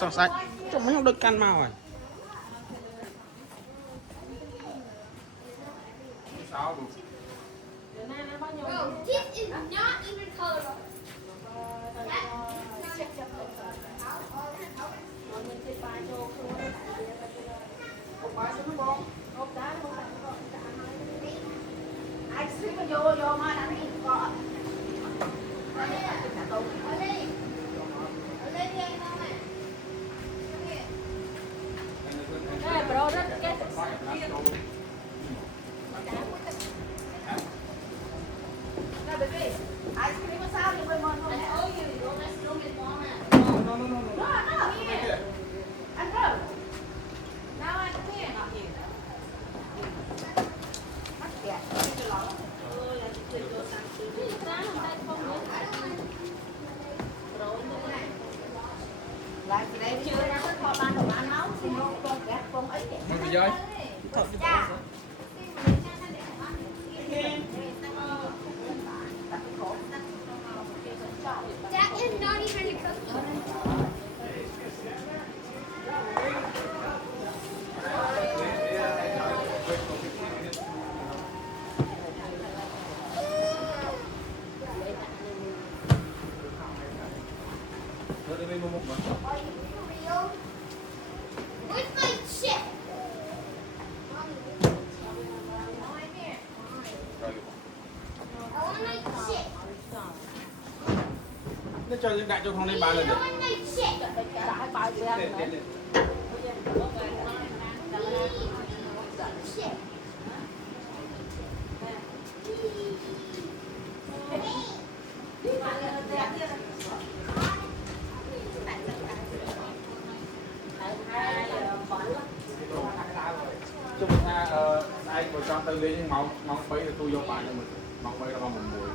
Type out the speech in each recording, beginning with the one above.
Sao sạch trong mấy ông đứt căn mau rồi. Bro, this is not even color. Anh xíu mà vô mà đánh đi con. Đây, bro, rất cái. Nè, baby, ice cream sao đi bên mình không? I owe you, you don't let's go get one. No, here. And bro, now I can't not here. Mắc kẹt, cái lọ. Ôi, là chị quên đồ sang chị. Sáng hôm nay không nữa. Rồi như thế này. Lại chị đây chưa ra cái kho ban đồ ăn nấu, xin lỗi con gạt con ấy. Mọi người ơi. Dạ. That is not even a cookie. Are you for real? Where's my chip? I want my chip. Nó cho đại cho không lên bàn lên I được. want my chip. Chip. Chung ra ai còn cho tôi lấy máu bấy là tôi vô bàn cho mình. Máu bấy là bằng một mùi.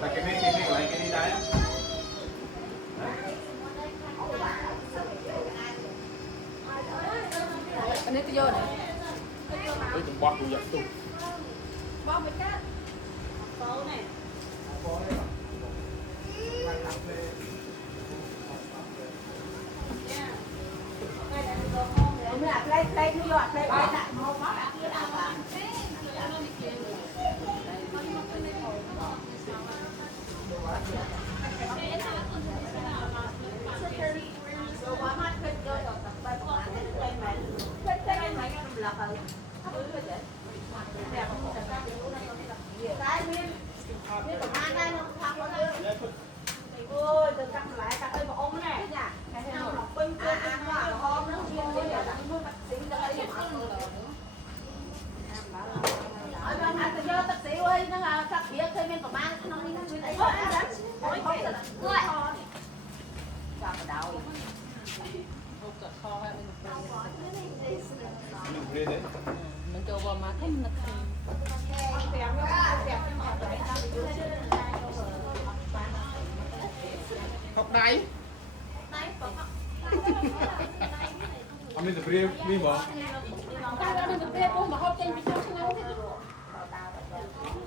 Tại cái này lấy cái đi đấy. Anh ấy tôi vô này. Với từng bọt tôi giật tôi. Bom với cát. Phố này. Mình là play New York, play lại một món ăn kia nào mà. So why not put go to the play món ăn để play mà. Play mấy cái là phải. Cái miếng của ăn đây nó không có đâu. Ôi, từ cắt lại cắt ơi mà ôm này. Nào nó quên quên ăn mà ôm nó riêng bây giờ đặt mua bác sĩ ra đây mà. Ở bên anh tự do bác sĩ ơi, nó là cắt biết thêm bên của mang nó đi nó bên ấy. Ôi, ôi. Sao mà đau. Mình cho vào mà thấy nó Học đáy. Ông mình được đi bỏ.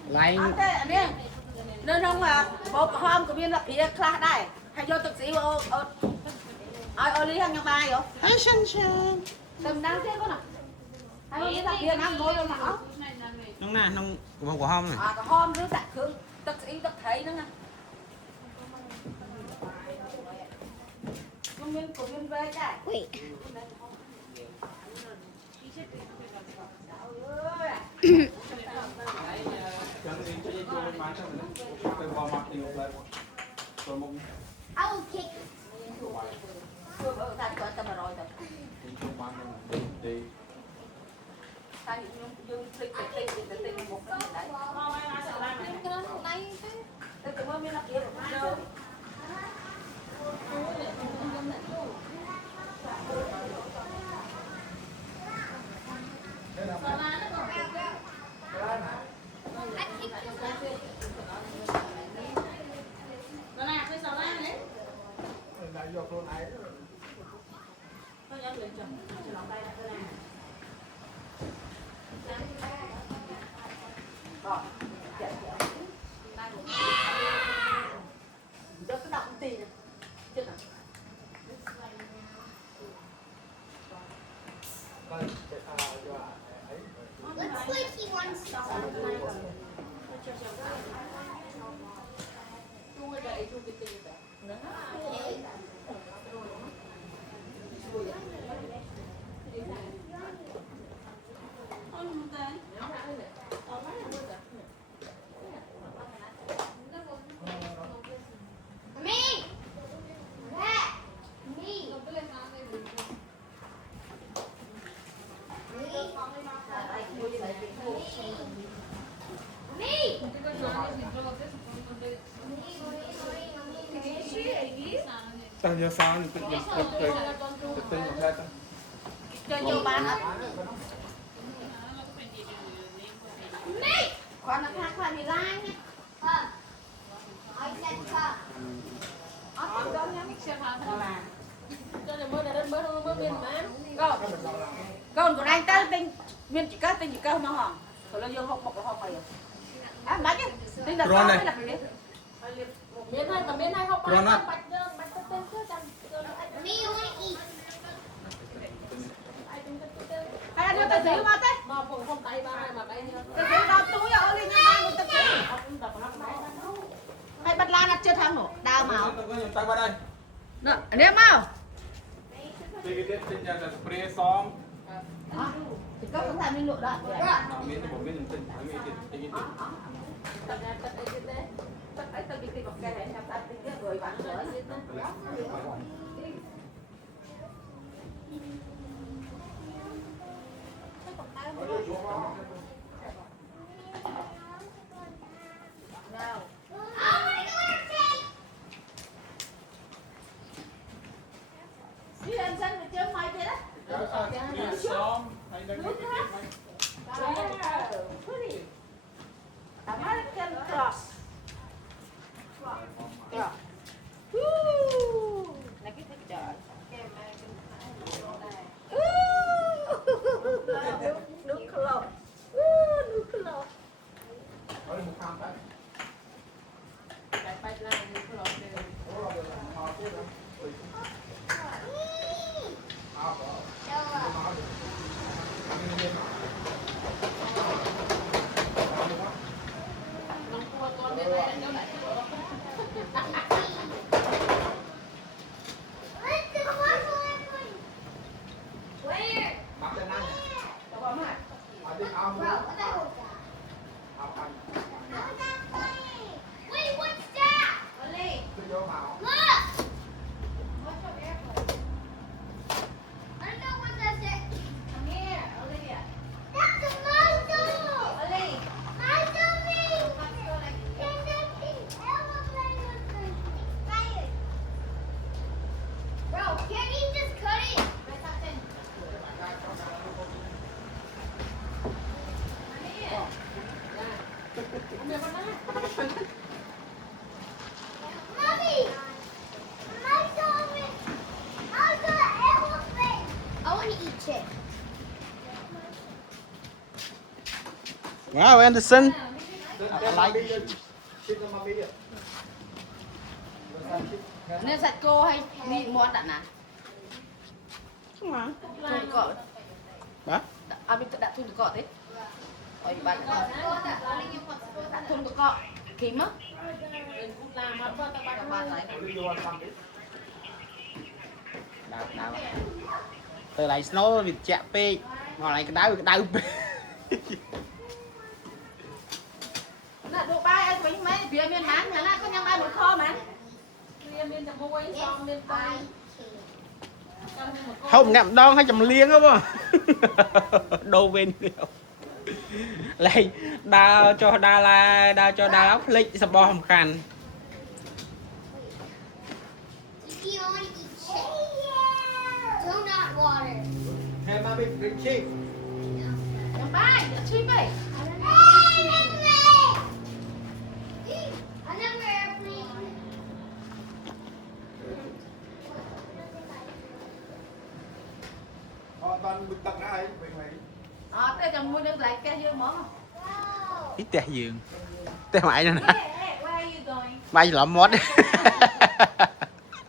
Lại nên không là bộ hôm của biên là phía class đây hay vô thực sĩ ai đi hàng nhà bài rồi hãy sẵn sàng. cầm đang thế con nào hay là phía nằm ngồi đâu mà Nông nè, nông của hôm này. à có hôm nữa tại thương thực sĩ thực thấy nữa nha công viên của biên về chạy Wait. I will kick. ta có tâm rồi rồi ta dùng click một cái đấy tôi cũng mới là kia rồi like he wants some. Me. That. Me. Me. Sao giờ sao tự nhiên tự nhiên hết Cho vô bán á. Me. Khoan nó khác khoan thì ra nhé. I said cup. Con của anh tới tinh viên chỉ có mà hỏng. Rồi nó vô học bọc học mày. À mấy cái tinh là Ron này. mới là cái Miếng hai mà miếng hai không Ron á. bạch tên cứ chăm Me, you want to eat? ai ăn cho tao xíu mà thế. mà phụng không tay ba hai mà tay như Tao xíu đo túi ở lên nha một tao xíu. Hay bắt lan chưa thắng nổ đau máu. tay vào đây Nè, nếm mau. thì cái nhà là spray xóm Thì có không thành nên lụa đó. miếng thì một miếng mình tin miếng Tao ấy tao bị tìm một cái này tao tính cái rồi bạn nữa. Đi ăn sân mà chơi mày thế đó. xóm hay là cái American cross. Cross. Này cái thích trời. Nước khô. Nước khô. ở đây một khăn đấy bạch bạch là như cái lọ đều nóng cua con bên này nó lại Where? mặc lên ăn Tao bấm hả? ở đây áo Bro, what the hell was that? áo ăn How is that funny? Wait, what's that? Ollie, cứ vô màu look! What's your airplane? I don't know what that is. Come here, Olivia. That's a mouse! Ollie. I don't mean. Can that thing airplane was expired? Bro, can't he just cut it? Right, Captain. Come here. Mommy! I saw it! I saw an airplane! I want to eat chick. Wow, Anderson. Nên sạch cô hay đi mua đạn à? Không mà. Thu cọ. Hả? À mình đã thu được cọ thế. Ôi bạn đã thu được cọ. Kìm á. làm mà có tao Các bạn thấy. Đau. Từ lại snow vịt chạ pê. Ngồi lại cái đau pê. Nè độ ba anh mấy mấy phía miền Hán nhà nó có nhắm ăn một kho mà. riêng bên trong mua xong bên tay Không nằm đón hay chầm liên không à? Đâu bên nhiều. Lại đào cho đa lóc lịch sập bò hầm khăn. Do you want to eat chick? Donut water. Hey, mommy, drink chick. Nhắm ba, chi vậy? Hey, airplane! Another airplane. Toàn bực tận ai vậy mày? Thế chồng mua được lại cái dương món không? Wow. Ít tè giường. Tè mãi nữa nè. Hey, where are you going? Bay lọm mót. No,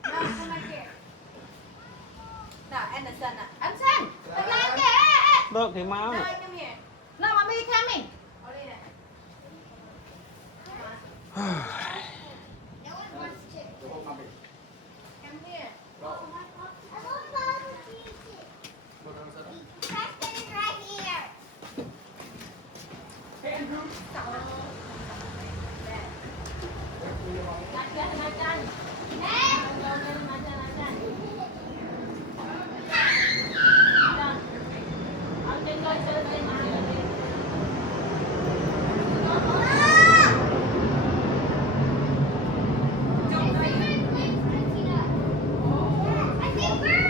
come back here. Nào, Anderson à? Anderson! Come back here! Được thì mau. No, come here. No, mommy, Oli coming. No one wants chicken. Come here. Preston right here. I think bird.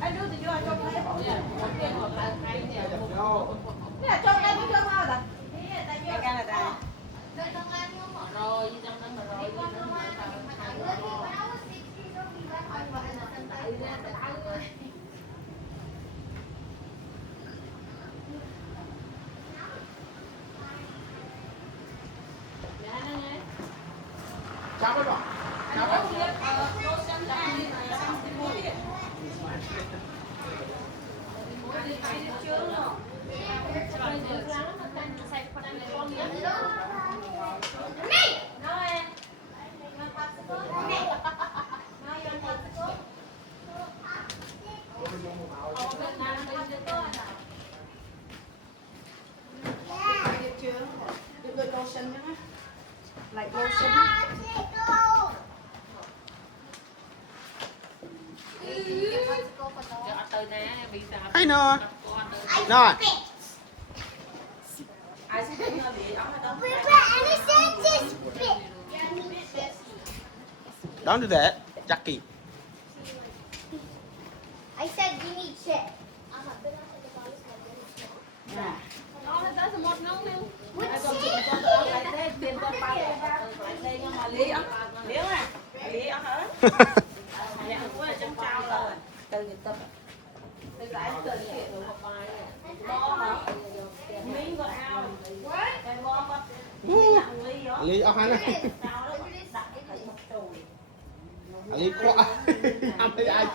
Anh đưa thì vô cho play. Vô. Nè cho play mới cho mau rồi. Cái Canada. Rồi, đi trong đó mà rồi. Chào các bạn. Chào các bạn. Good lotion nữa. Like lotion. Hay nó. Rồi. Ai sẽ đến để ống ở Don't do that, Jackie. I said give me chick. Lý ống. Lý ống à? Lý ống hả? Dạ không có là trong trao rồi. Từ người tập. Từ giải từ cái đồ học bài này. Bó hả? Miếng có ao. Cái bó có. Lý ốc hắn này. Lý quá. Không thấy ai.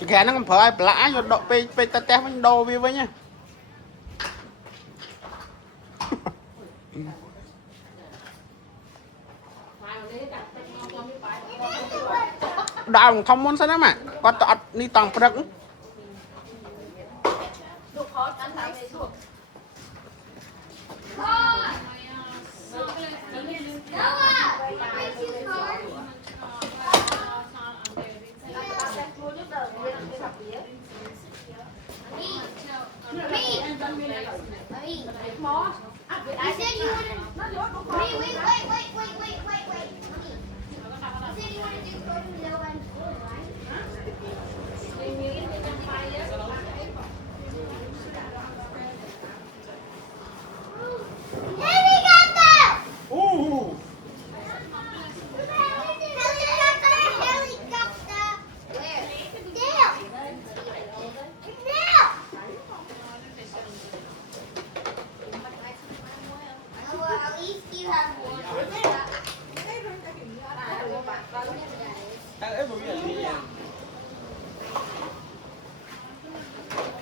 Chị kẻ nó còn phải lã cho độ pe ta té với đồ vi với nhá. Đào thông môn sao đó mà có tọt đi toàn product. I said you wanted. Wait. You said you wanted to go to the one. Hey, we got that! Helicopter! Where? There! There! Well, at least you have one.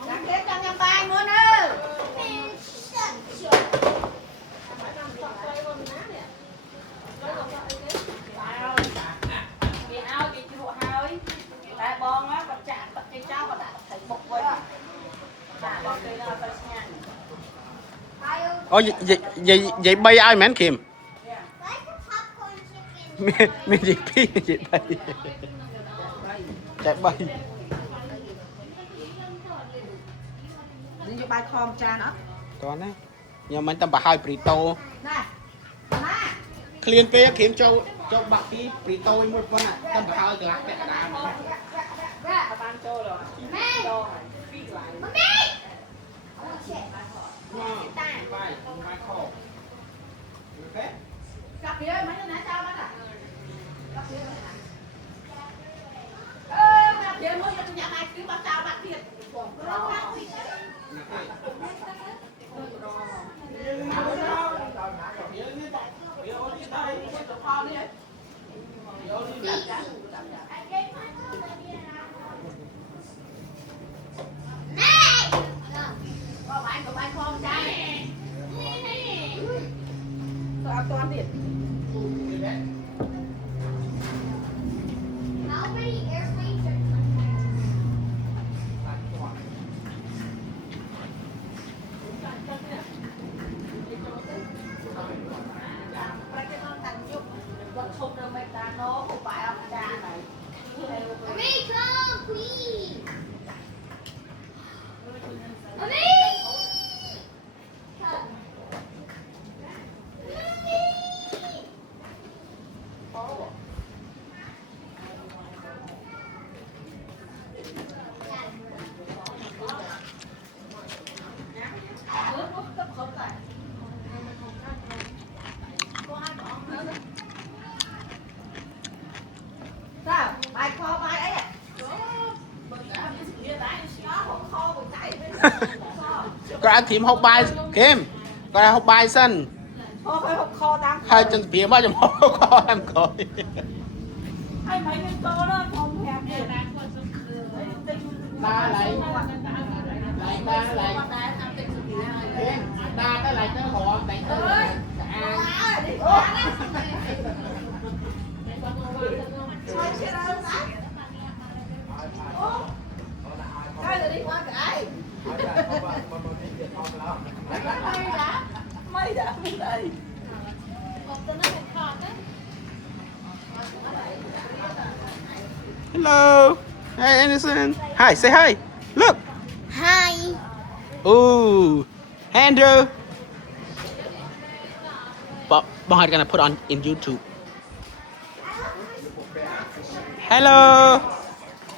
Đặt kết cho em bay muốn ư. Tại bon á, bắt chạm, bắt cái cháu và đặt thịt bột với. Chạm con cây nó phải nhanh. Ôi vậy bay ai mến kìm. Like a popcorn chicken. Mình gì phi gì bay. Chạy bay. Đi cho bay khom cha nó. Còn á. Nhưng mà anh ta bảo hai prito. Nè. Nè. Clean pe kìm cho bạc cái prito một con ạ. Ta bảo hai cái lát cái đá mà. Ban cho rồi. Mommy! I want chick. Vai khô. Cặp kia mấy cái nãy sao bác à? Cặp kia mấy cái nãy. nhà mai cứ bao trao bạc thiệt có bài không trai tôi ăn toàn điện How many airplanes are không đâu mày ta nó không phải ăn đá này America, please. America. sao bài kho bài ấy à có ăn thím học bài Kim có ăn học bài sân kho phải hộp kho đang hai chân phía bao giờ học có em coi ai mấy cái to đó không hẹp gì ba lại ba lại ba cái lại tới họ đánh tới cái là đi qua cái mấy đã mấy đây hello hey Anderson hi say hi look Hi. ooh Andrew but I'm gonna put on in YouTube hello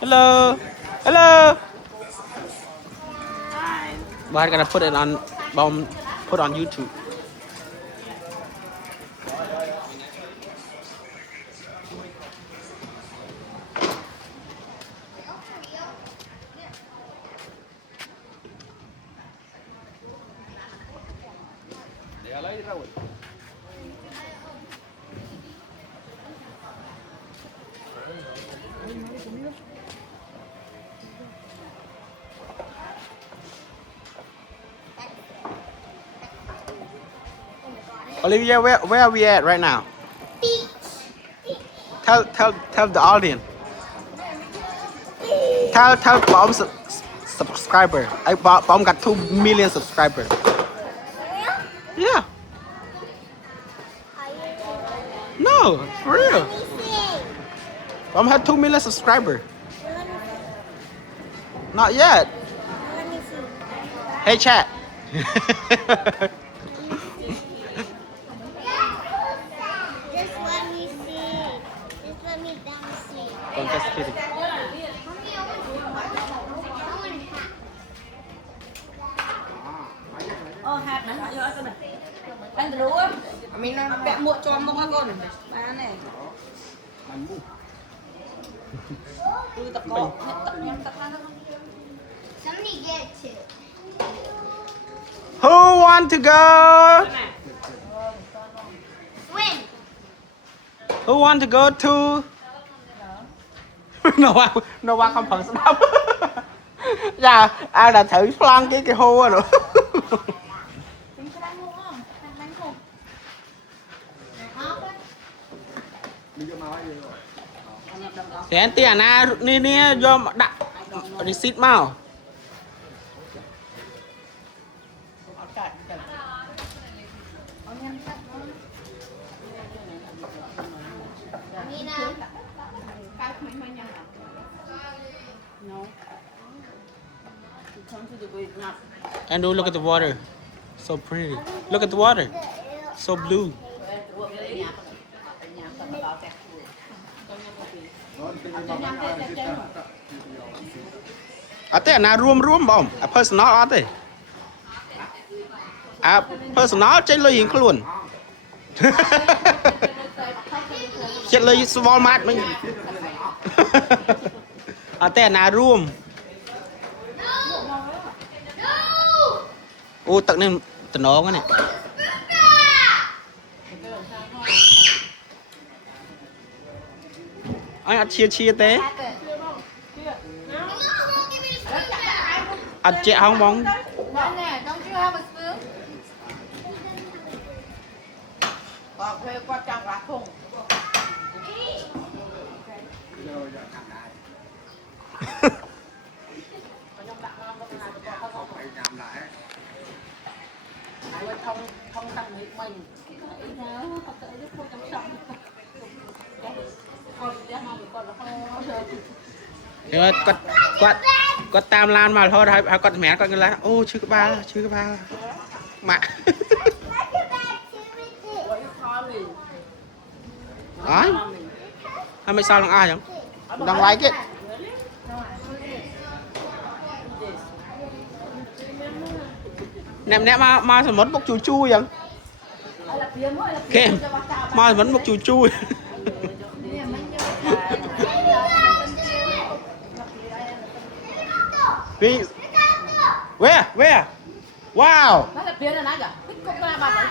hello hello but I'm gonna put it on put on YouTube Olivia, where are we at right now? Tell the audience. Tell Bomb subscriber. Bomb got 2 million subscribers. Yeah. No, for real. Bomb had 2 million subscribers. Not yet. Hey chat. Just let me see. Just let me down see. I'm just kidding. Mommy, I want hạt này hạt vô cái này anh lúa mình nó bẹ muộn cho mông con ba này tôi tập cọ tập Somebody get it too. Who want to go? Swim. Who want to go to? No qua không phần sắp. Dạ, ai đã thử plan cái hô rồi nữa. Tính có đánh không? Đánh không? Thì anh tiền à, nè do đặt receipt mau. Mina. Andrew, look at the water. So pretty. Look at the water. So blue. Ở đây là room bông. À personal ở đây. À personal trên lối hình luôn. Trên lối Walmart mình. ở tên là room ô tận nên tận nó cái này anh ăn chia chia té ăn chè không bóng Nè, don't you have a spoon? Còn thuê qua trong lá khung. Không tâm nghĩ mình. nhưng mà có tam lan mà thôi hay con mẹ con là ô chưa cái ba mẹ đấy hay mày sao đang ai không đang like it ném mà sao mất bốc chui chui vậy kem mà vẫn bốc chui chui vì where wow Nó là biến rồi nãy kìa. Thích cục ra bà đấy.